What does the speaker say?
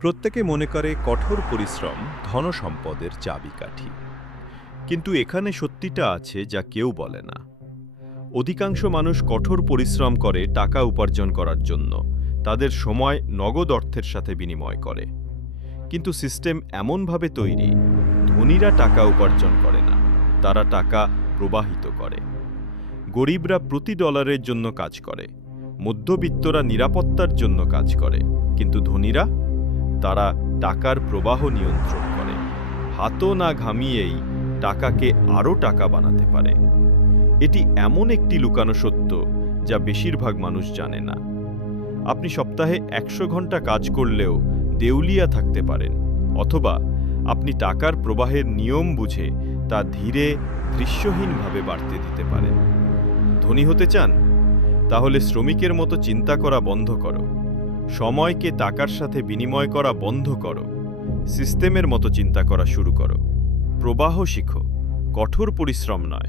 প্রত্যেকে মনে করে কঠোর পরিশ্রম ধনসম্পদের চাবিকাঠি। কিন্তু এখানে সত্যিটা আছে যা কেউ বলে না। অধিকাংশ মানুষ কঠোর পরিশ্রম করে টাকা উপার্জন করার জন্য, তাদের সময় নগদ অর্থের সাথে বিনিময় করে। কিন্তু সিস্টেম এমনভাবে তৈরি, ধনীরা টাকা উপার্জন করে না, তারা টাকা প্রবাহিত করে। গরিবরা প্রতি ডলারের জন্য কাজ করে, মধ্যবিত্তরা নিরাপত্তার জন্য কাজ করে, কিন্তু ধনীরা, তারা টাকার প্রবাহ নিয়ন্ত্রণ করে। হাতও না ঘামিয়েই টাকাকে আরও টাকা বানাতে পারে। এটি এমন একটি লুকানো সত্য যা বেশিরভাগ মানুষ জানে না। আপনি সপ্তাহে ১০০ ঘন্টা কাজ করলেও দেউলিয়া থাকতে পারেন, অথবা আপনি টাকার প্রবাহের নিয়ম বুঝে তা ধীরে দৃশ্যহীনভাবে বাড়তে দিতে পারেন। ধনী হতে চান? তাহলে শ্রমিকের মতো চিন্তা করা বন্ধ করো, সময়কে টাকার সাথে বিনিময় করা বন্ধ করো, সিস্টেমের মতো চিন্তা করা শুরু করো। প্রবাহ শিখো, কঠোর পরিশ্রম নয়।